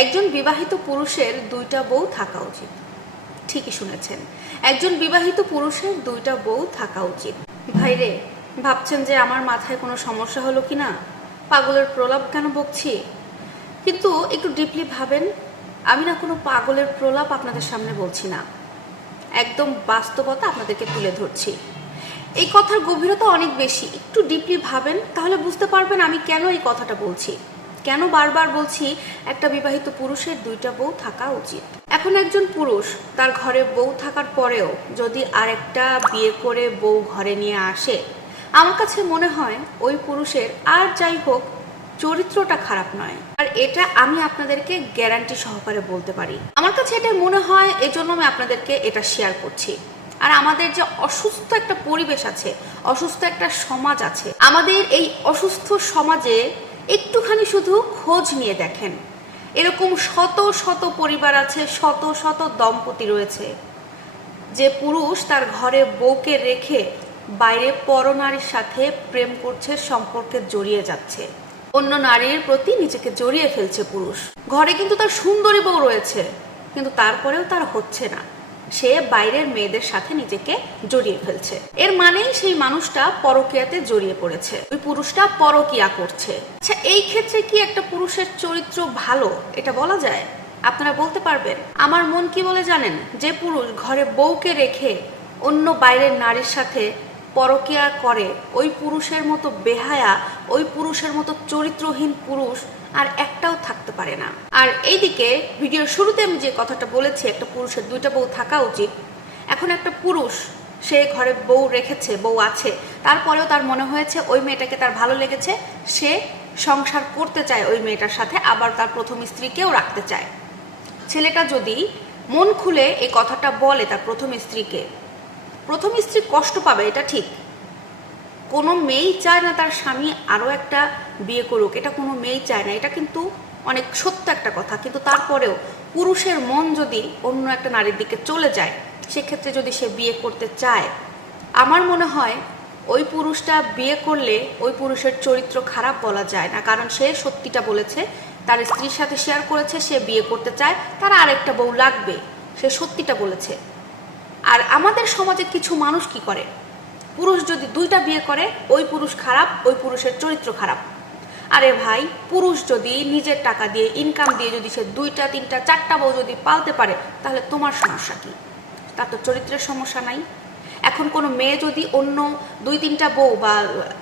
একজন বিবাহিত পুরুষের দুইটা বউ থাকা উচিত। ঠিকই শুনেছেন। একজন বিবাহিত পুরুষের দুইটা বউ থাকা উচিত। ভাইরে ভাবছেন যে আমার মাথায় কোনো সমস্যা হলো কি না পাগলের প্রলাপ কেন বকছি? কিন্তু একটু ডিপলি ভাবেন, আমি না কোনো পাগলের প্রলাপ আপনাদের সামনে বলছি না। একদম বাস্তবতা আপনাদেরকে তুলে ধরছি। এই কথার গভীরতা অনেক বেশি। একটু ডিপলি ভাবেন, তাহলে বুঝতে পারবেন আমি কেন এই কথাটা বলছি। কেন বারবার বলছি একটা বিবাহিত পুরুষের দুইটা বউ থাকা উচিত? এখন একজন পুরুষ, তার ঘরে বউ থাকার পরেও যদি আরেকটা বিয়ে করে বউ ঘরে নিয়ে আসে, আমার কাছে মনে হয় ওই পুরুষের আর যাই হোক, চরিত্রটা খারাপ নয়। আর এটা আমি আপনাদেরকে গ্যারান্টি সহকারে বলতে পারি। আমার কাছে এটা মনে হয়, এজন্য আমি আপনাদেরকে এটা শেয়ার করছি। আর আমাদের যে অসুস্থ একটা পরিবেশ আছে, অসুস্থ একটা সমাজ আছে, আমাদের এই অসুস্থ সমাজে একটুখানি শুধু খোঁজ নিয়ে দেখেন। এরকম শত শত পরিবার আছে, শত শত দম্পতি রয়েছে। যে পুরুষ তার ঘরে বউকে রেখে বাইরে পরনারীর সাথে প্রেম করছে, সম্পর্কে জড়িয়ে যাচ্ছে। অন্য নারীর প্রতি নিজেকে জড়িয়ে ফেলছে পুরুষ। ঘরে কিন্তু তার সুন্দরী বউ রয়েছে, কিন্তু তারপরেও তার হচ্ছে না। সে বাইরের মেয়েদের সাথে নিজেকে জড়িয়ে ফেলছে। এর মানেই সেই মানুষটা পরকিয়াতে জড়িয়ে পড়েছে। ওই পুরুষটা পরকিয়া করছে। আচ্ছা এই ক্ষেত্রে কি একটা পুরুষের চরিত্র ভালো, এটা বলা যায়? আপনারা বলতে পারবেন। আমার মন কি বলে জানেন? যে পুরুষ ঘরে বউকে রেখে অন্য বাইরের নারীর সাথে পরকিয়া করে, ওই পুরুষের মতো বেহায়া, ওই পুরুষের মতো চরিত্রহীন পুরুষ আর একটাও থাকতে পারে না। আর এইদিকে ভিডিওর শুরুতে আমি যে কথাটা বলেছি, একটা পুরুষের দুইটা বউ থাকা উচিত। এখন একটা পুরুষ, সে ঘরে বউ রেখেছে, বউ আছে। তারপরেও তার মনে হয়েছে ওই মেয়েটাকে তার ভালো লেগেছে, সে সংসার করতে চায় ওই মেয়েটার সাথে, আবার তার প্রথম স্ত্রীকেও রাখতে চায়। ছেলেটা যদি মন খুলে এই কথাটা বলে তার প্রথম স্ত্রীকে, প্রথম স্ত্রী কষ্ট পাবে, এটা ঠিক। কোনো মেয়েই চায় না তার স্বামী আরও একটা বিয়ে করুক। এটা কোনো মেয়েই চায় না। এটা কিন্তু অনেক সত্য একটা কথা। কিন্তু তারপরেও পুরুষের মন যদি অন্য একটা নারীর দিকে চলে যায়, সেক্ষেত্রে যদি সে বিয়ে করতে চায়, আমার মনে হয় ওই পুরুষটা বিয়ে করলে ওই পুরুষের চরিত্র খারাপ বলা যায় না। কারণ সে সত্যিটা বলেছে, তার স্ত্রীর সাথে শেয়ার করেছে, সে বিয়ে করতে চায়, তার আরেকটা বউ লাগবে, সে সত্যিটা বলেছে। আর আমাদের সমাজে কিছু মানুষ কি করে? পুরুষ যদি দুইটা বিয়ে করে, ওই পুরুষ খারাপ, ওই পুরুষের চরিত্র খারাপ। আরে ভাই, পুরুষ যদি নিজের টাকা দিয়ে ইনকাম দিয়ে যদি সে দুইটা, তিনটা, চারটা বউ যদি পালতে পারে, তাহলে তোমার সমস্যা কি? তার তো চরিত্রের সমস্যা নাই। এখন কোনো মেয়ে যদি অন্য দুই, তিনটা বউ বা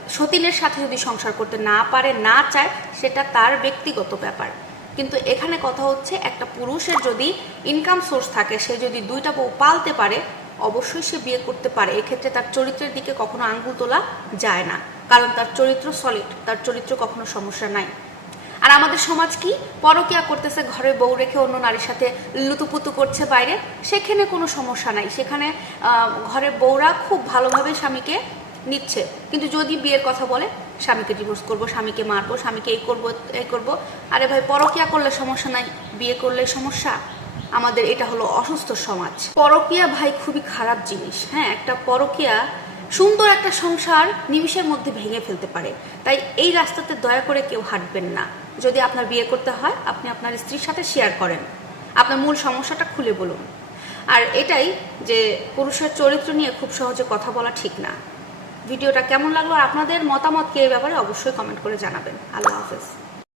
সতীনের সাথে যদি সংসার করতে না পারে, না চায়, সেটা তার ব্যক্তিগত ব্যাপার। কিন্তু এখানে কথা হচ্ছে, একটা পুরুষের যদি ইনকাম সোর্স থাকে, সে যদি দুইটা বউ পালতে পারে অবশ্যই সে বিয়ে করতে পারে। এক্ষেত্রে তার চরিত্রের দিকে কখনো আঙ্গুল তোলা যায় না। কারণ তার চরিত্র সলিড তার চরিত্র কখনো সমস্যা নাই। আর আমাদের সমাজ কি? পরকিয়া করতেছে, ঘরে বউ রেখে অন্য নারীর সাথে লুতুপুতু করছে বাইরে। সেখানে কোনো সমস্যা নাই। সেখানে ঘরের বউরা খুব ভালোভাবে স্বামীকে নিচ্ছে। কিন্তু যদি বিয়ের কথা বলে, স্বামীকে ডিভোর্স করব, স্বামীকে মারবো, স্বামীকে এই করব এই করব। আরে ভাই, পরকিয়া করলে সমস্যা নাই, বিয়ে করলে সমস্যা। আমাদের এটা হলো অসুস্থ সমাজ। পরকিয়া ভাই খুবই খারাপ জিনিস হ্যাঁ? একটা পরকিয়া সুন্দর একটা সংসার নিমিষের মধ্যে ভেঙে ফেলতে পারে। তাই এই রাস্তাতে দয়া করে কেউ হাঁটবেন না। যদি আপনার বিয়ে করতে হয়, আপনি আপনার স্ত্রীর সাথে শেয়ার করেন। আপনার মূল সমস্যাটা খুলে বলুন। আর এটাই যে পুরুষের চরিত্র নিয়ে খুব সহজে কথা বলা ঠিক না। ভিডিওটা কেমন লাগল? আপনাদের মতামত কি ব্যাপারে অবশ্যই কমেন্ট করে জানাবেন। আল্লাহ হাফেজ।